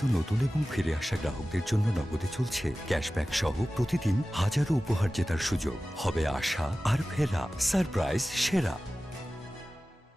নিত্য নতুন এবং ফিরে আসা গ্রাহকদের জন্য নগদে চলছে ক্যাশব্যাক সহ প্রতিদিন হাজারো উপহার জেতার সুযোগ। হবে আশা আর ফেরা, সারপ্রাইজ সেরা।